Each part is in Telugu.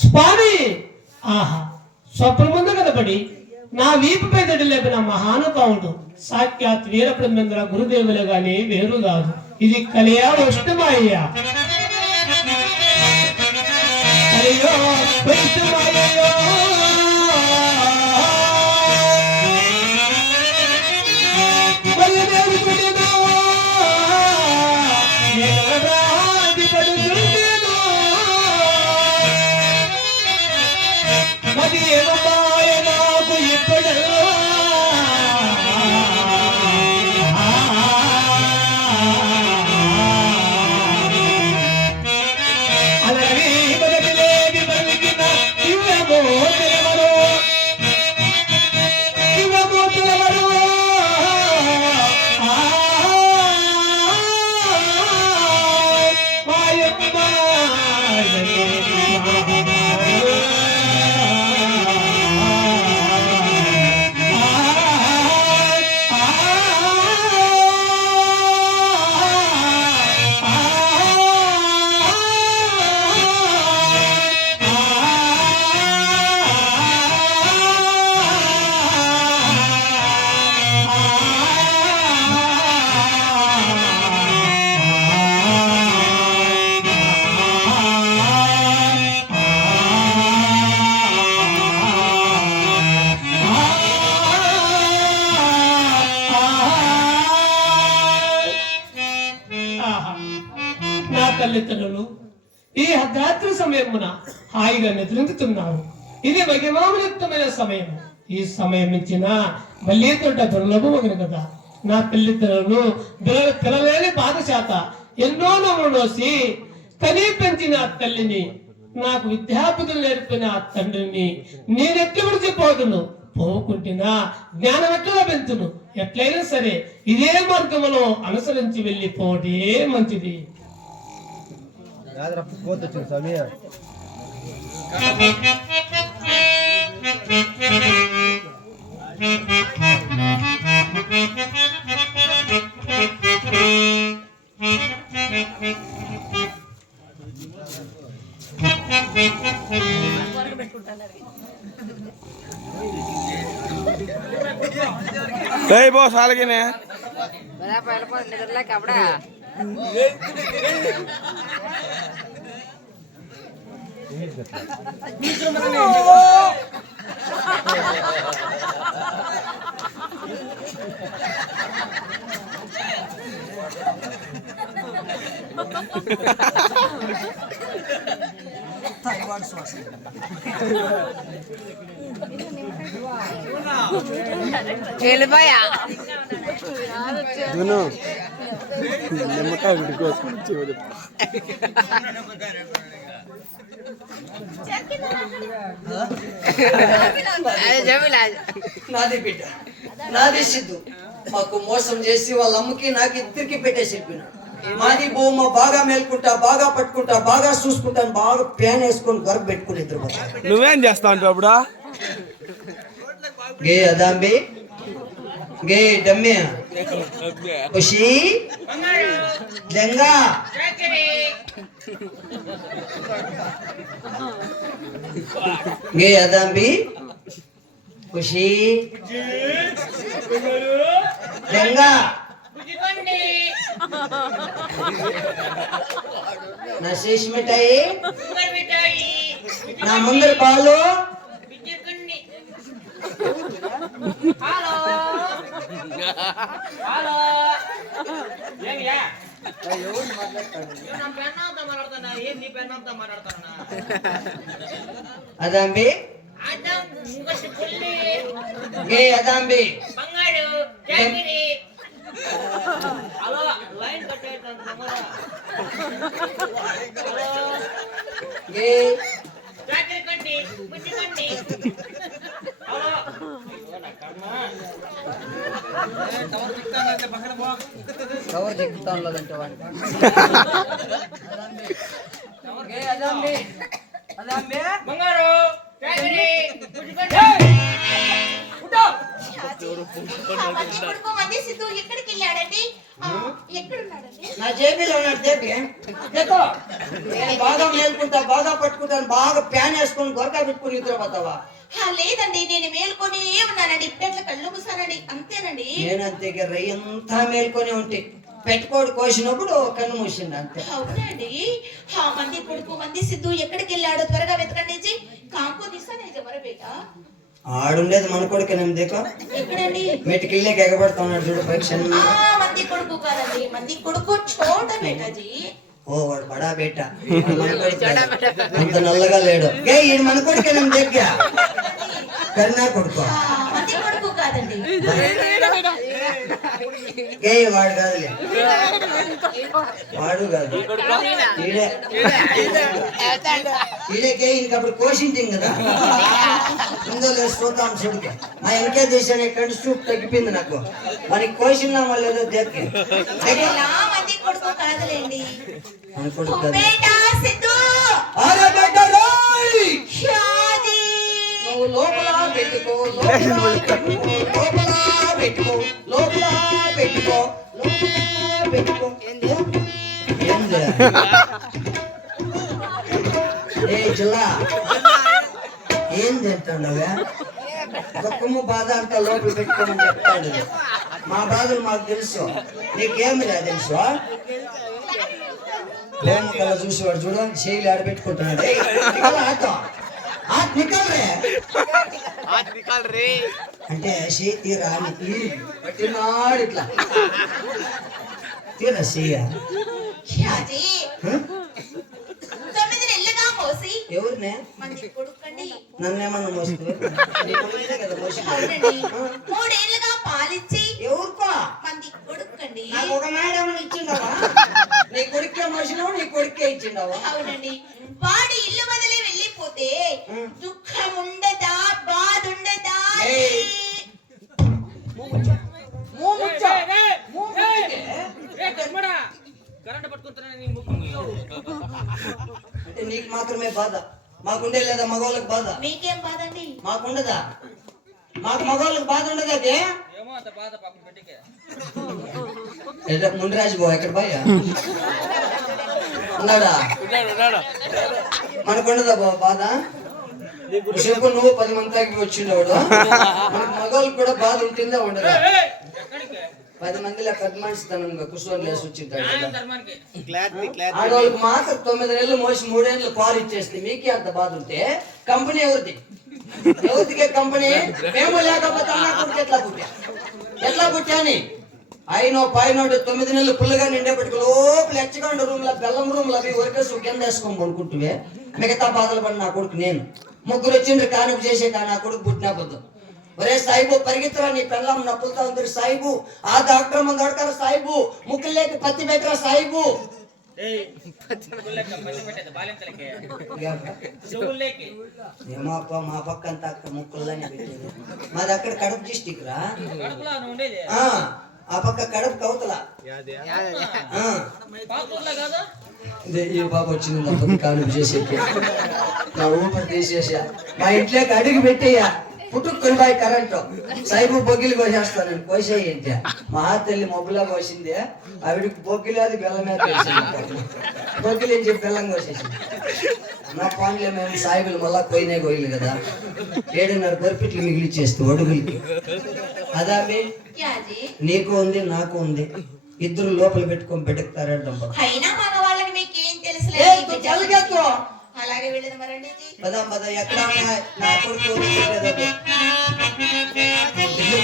స్వామి ఆహా స్వప్నముందు కనబడి నా వీపుపై దడి లేపిన మహానుభావుడు సాక్షాత్ వీరబ్రహ్మేంద్ర గురుదేవులు గాని వేరు కాదు. ఇది కలియా వృష్టమాయ్యా అయ్యో వృష్టమాయ్యో తల్లిదండ్రులు ఈ అర్ధరాత్రి సమయమున హాయిగా నిద్రించుతున్నారు. ఇది మహిమాయుక్తమైన సమయం. ఈ సమయం ఇచ్చిన మళ్ళీ తోట దుర్లభమగిన కదా. నా తల్లిదండ్రులు పిల్లలేని బాధ చేత ఎన్నో నవ్వులు నోసి కనీ పెంచిన తల్లిని, నాకు విద్యాబుద్ధులు నేర్పిన తండ్రిని నేనెట్లు విడిచిపోదును. పోకుంటున్నా జ్ఞానం ఎట్లా పెంచును. ఎట్లయినా సరే ఇదే మార్గంలో అనుసరించి వెళ్ళిపోవడే మంచిది. బోస్ అలాగేనే కబడా వెళ్ళిపోయా నిమ్మకాయ విడికోసుకొని నాది బిడ్డ నాది సిద్ధు మాకు మోసం చేసి వాళ్ళ అమ్మకి నాకు ఇద్దరికి పెట్టేసి చెప్పినాడు. మాది భూమ బాగా మేల్కుంటా, బాగా పట్టుకుంటా, బాగా చూసుకుంటాను, బాగా ప్యాన్ వేసుకొని గొరక పెట్టుకుని ఇద్దరు. నువ్వేం చేస్తా అంటావు అప్పుడు? గే అదాంబి గే డమ్మి ఖుషి జంగా గే అదాంబి ఖుషి జంగా నా శేష్ మిఠాయి నా ముందర పాలు అదాంబి గే అదాంబి గే కవర్ చెక్కుతాను లేదంటే బంగారు నా జేబీలో ఉన్నాడు. నేను బాగా మేల్కుంటా బాగా పట్టుకుంటాను బాగా ప్యాన్ వేసుకొని గొరకా పెట్టుకుని నిద్రపోతావా? లేదండి, నేను మేల్కొని ఉన్నానండి. ఇప్పుడెట్లా కళ్ళు మూసానండి, అంతేనండి. నేనంతే రయ్యంతా మేల్కొని ఉంటే పెట్టుకోడు కోసినప్పుడు కన్ను మూసింది అంతే. అవునండి. మంది కొడుకు మంది సిద్ధు ఎక్కడికి వెళ్ళాడో త్వరగా వెతకండి. కాంపు తీస్తానే మరబేట ఆడుండేది మన కొడుకు నమ్మదేకో ఎక్కడండి? మెటికిల్లే ఎగబడుతున్నాడు చూడు పరీక్ష. మంది కొడుకు కాదండి, మంది కొడుకు చోట బేటాజీ. ఓ వాడు బడా బేట అంత నల్లగా లేడు. ఏ ఈడు మన కొడుకే నమ్మదేగ్గ కన్నా కొడుకు. మంది కొడుకు కాదండి. ఏ వాడు కాదులే, వాడు కాదు ఈడే ఈడేకే ఇంకప్పుడు కోసింటాం కదా ముందో లేదు చూద్దాం చెడుకే. మా ఎంకే చేశాను ఇక్కడ స్టూప్ తగ్గిపోయింది నాకు. మనకి కోసినామా లేదో దేక్కే మంది కొడుకు కాదులేండి. మన కొడుకు కాదు. బేటా సిద్ధు, అరే బేట రోయ్ షాదీ. నువ్వు లోపల పెట్టుకో లోపల పెట్టుకో లోపల పెట్టుకో లోపల పెట్టుకో. ఏంది? ఏ జిల్లా ఏం తింటాడవే? దుఃఖము బాధ అంతా లోపల పెట్టుకోమని చెప్తాడు. మా బాధలు మాకు తెలుసు, నీకేమి లేదు తెలుసు. ప్రేమ కళ చూసేవాడు చూడు చేయిలు ఆడబెట్టుకుంటున్నాడు. అంటే షే తీరా పట్టినాడు ఇట్లా తీరా షేయ షాజీ 9 నెలలుగా మోసి ఎవరినే మంది కొడుకండి. నన్నేమన్నా మోస్తూ కదా మోసి. అవునండి. 3 ఏళ్లుగా పాలిచ్చి ఎవరికో మంది కొడుకండి. నాకు ఒక మేడం ఇచ్చిండవా? నీ కొడుకే మోసినావు, నీ కొడుకే ఇచ్చిండవా? అవునండి. వాడి ఇల్లు వదిలి వెళ్ళిపోతే దుఃఖం ఉండదా, బాధ ఉండదా? అంటే నీకు మాత్రమే బాధ, మాకుండే లేదా మగవాళ్ళకి బాధ? మీకేం బాధండి? మాకుండదా? మాకు మగవాళ్ళకి బాధ ఉండదా? అదే ముండరాజు బావ ఎక్కడ బాయ్ ఉన్నాడా? మనకుండదా బావ బాధ? చెప్పు నువ్వు 10 మంది తాకి వచ్చిండవాడు. మనకు మగవాళ్ళకి కూడా బాధ ఉంటుందా ఉండదా? 10 మందిలో 10 మనిషి తనంగా కుసోని లేసి వచ్చింటాడు. ఆడవాళ్ళకి మాత్రం 9 నెలలు మోసి 3 ఏళ్ళు పాలు ఇచ్చేస్తే మీకే అంత బాధ ఉంటే కంపెనీ ఎవరిది? ఎవరికే కంపెనీ? మేము లేకపోతే అన్నా కొడుకు ఎట్లా పుట్టాని అయినో పైనోడు 9 నెలలు పుల్లగా నిండేపటికి లోపల ఎచ్చగండ రూమ్ లో బెల్లం రూమ్ లో అవి వరకేసి కింద వేసుకొని కొనుక్కుంటువే. మిగతా బాధలు పడి నా కొడుకు నేను. 3 వచ్చిండ్రు కానుక చేసే కానీ నా కొడుకు పుట్టినా పొద్దు. ఒరే సాయిబు పరిగెత్తరా, నీ పెళ్ళం నప్పులతో ఉంది సాయిబు, ఆ డాక్టర్ మంది దొడతారు సాయిబు, ముక్కులేకి పత్తి పెట్టరా సాయిబు. ఏమోప్ప మా పక్క అంతా అక్కడ ముక్కుల్లోనే పెట్టేది. మాది అక్కడ కడప డిస్టిక్ రా. ఆ పక్క కడప కవతల ఈ బాబు వచ్చింది కానుక చేసేకి. నా ఊపిరి తీసేసా, మా ఇంట్లోకి అడుగు పెట్టేయా పుట్టుకొని బాయ్ కరెంటు సైబు బొగ్గిలు కోసేస్తాను. కోసేయి ఏంటి మా తల్లి మొబ్బులా కోసింది, ఆవిడికి బొగ్గిలు అది బెల్లం మీద బొగ్గిలు ఏం చెప్పి బెల్లం కోసేసింది. నా పాన్లే మేము సాయిబులు మళ్ళా పోయినాయి కోయిలు కదా 7.5 బర్పిట్లు మిగిలిచ్చేస్తూ అడుగులకి. అదా నీకు ఉంది నాకు ఉంది, ఇద్దరు లోపల పెట్టుకొని పెట్టుకుతారంటాం. అలాగే వెళ్ళదు మరండి. పద పద ఎక్కడ నా కొడుకు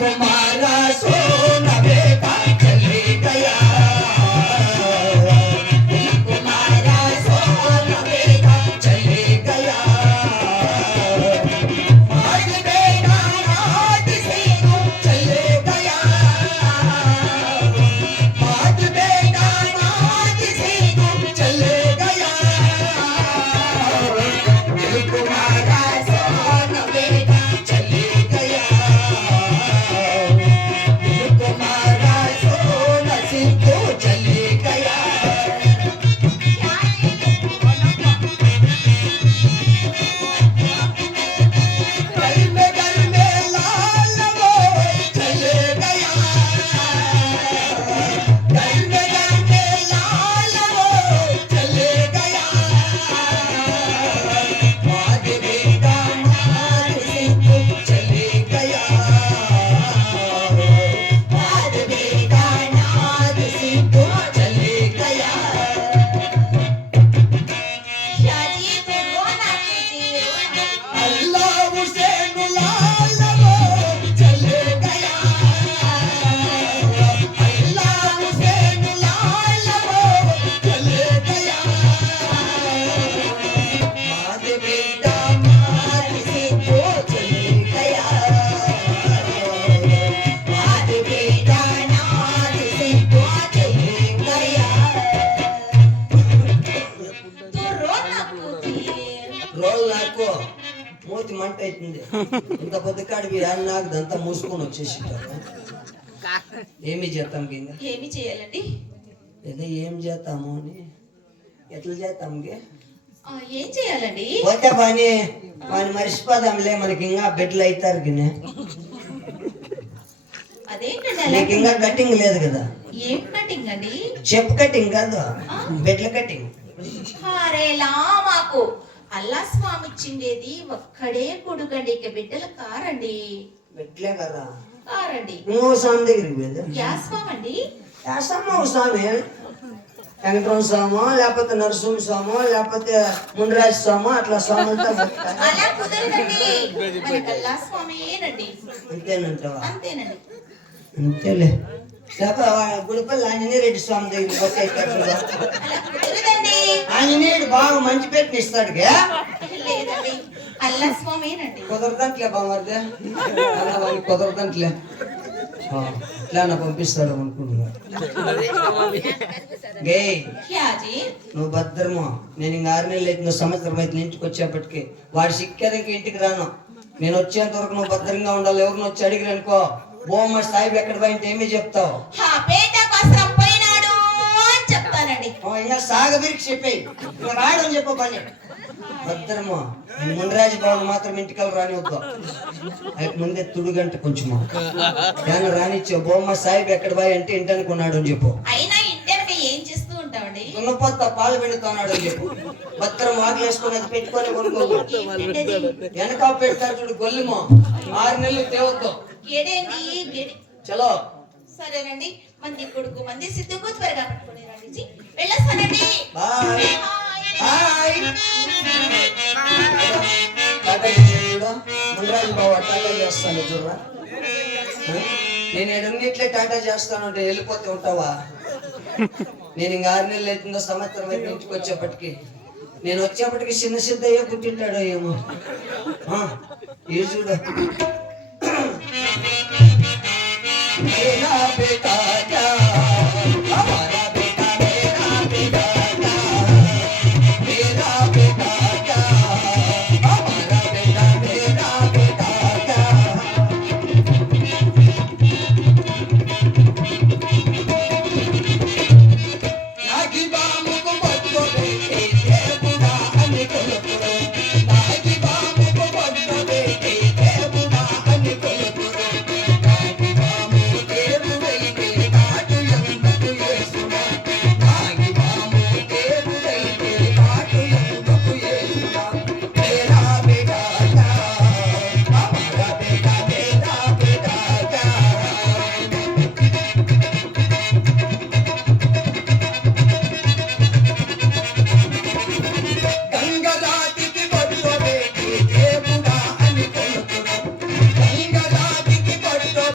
కుమారా సోనా బేటా చలే గయా కుమారా సోనా బేటా చలే గయా మాయ బేటా రాజ్ से चले गया माय बेटा राज से चले गया कुमारा सोना बेटा चले गया कुमारा రోజులు నాకు మూతి మంట అవుతుంది. ఇంత పొద్దుకాడివి నాకు దంతా మూసుకొని వచ్చేసి ఏమి చేస్తాం కింద ఏమి చేయాలండి? ఏదో ఏం చేస్తాము అని ఎట్లా చేస్తాం ఏం చేయాలండి? పోతే పని వాని మర్చిపోదాంలే, మనకి ఇంకా బెడ్లు అవుతారు గిన్నె. అదేంటండి నీకు ఇంకా కటింగ్ లేదు కదా? ఏం కటింగ్ అండి? చెప్పు కటింగ్ కాదు, బెడ్ల కటింగ్. అరేలా మాకు అల్లా స్వామి ఇచ్చిండేది ఒక్కడే కొడుకండి, ఇక బిడ్డలు కారండి. బెడ్లే కదా కారండి. ఇంకో స్వామి దగ్గరికి పోయేది. యా స్వామి అండి? స్వామి వెంకటరామ స్వామో లేకపోతే నరసింహ స్వామో లేకపోతే మునరాజు స్వామో అట్లా స్వాములతో అలా కుదరదండి, మనకి అల్లా స్వామియేనండి. అంతేనంటావా? అంతేనండి. అంతేలే. లేకపోతే గుడిపల్లి ఆంజనేయ రెడ్డి స్వామి దగ్గరికి పోతే అలా కుదరదండి. ఆంజనేయుడు బాగా మంచి పెట్టిన ఇస్తాడు. లేదండి, అల్లా స్వామియేనండి. కుదరదంట్లే బామర్దే, కుదరదంట్లే. ఇట్లా పంపిస్తాడు అనుకుంటున్నా. గే నువ్వు భద్రమో, నేను ఇంక 6 నెలలు అయితే, సంవత్సరం అయితే ఇంటికి వచ్చేప్పటికి వాడు సిక్కేదానికి ఇంటికి రాను. నేను వచ్చేంత వరకు నువ్వు భద్రంగా ఉండాలి. ఎవరిని వచ్చి అడిగిరు అనుకో, బోమ్మ సాహిబ్ ఎక్కడ పోయింటే ఏమీ చెప్తావు? చెప్తానండి. ఇంకా సాగబిరికి చెప్పేయి, ఇంకా రాయడం చెప్పు పని. భద్రమో, మునరాజు బాబు మాత్రం ఇంటికల్ రానివద్దు. అయితే ముందే తుడుగంట కొంచెము దాన్ని రానిచ్చే. బొమ్మ సాహిబ్ ఎక్కడ పోయి అంటే ఇంటానికి ఉన్నాడు అని చెప్పు. అయినా ఇంటికి ఏం చేస్తూ ఉంటామండి? దున్నపోత పాలు పెడుతున్నాడు అని చెప్పు. భద్రం వాకిలు వేసుకొని అది పెట్టుకొని కొనుక్కోదు. వెనక పెడతారు చూడు గొల్లిమో, 6 నెలలు తేవద్దు. చలో సరేనండి. మంది కొడుకు మంది సిద్ధుకు త్వరగా పట్టుకుని రండి. వెళ్ళొస్తానండి. Bye bye. మునరాజు బాబు టాటా చేస్తాను చూడరా. నేను ఎన్నిట్లే టాటా చేస్తాను అంటే వెళ్ళిపోతూ ఉంటావా? నేను ఇంకా 6 నెలలు అవుతుందో సంవత్సరం అయితే ఇంటికి వచ్చేప్పటికి, నేను వచ్చేప్పటికి చిన్న సిద్ధయ్యే పుట్టింటాడో ఏమో. ఇది చూడు.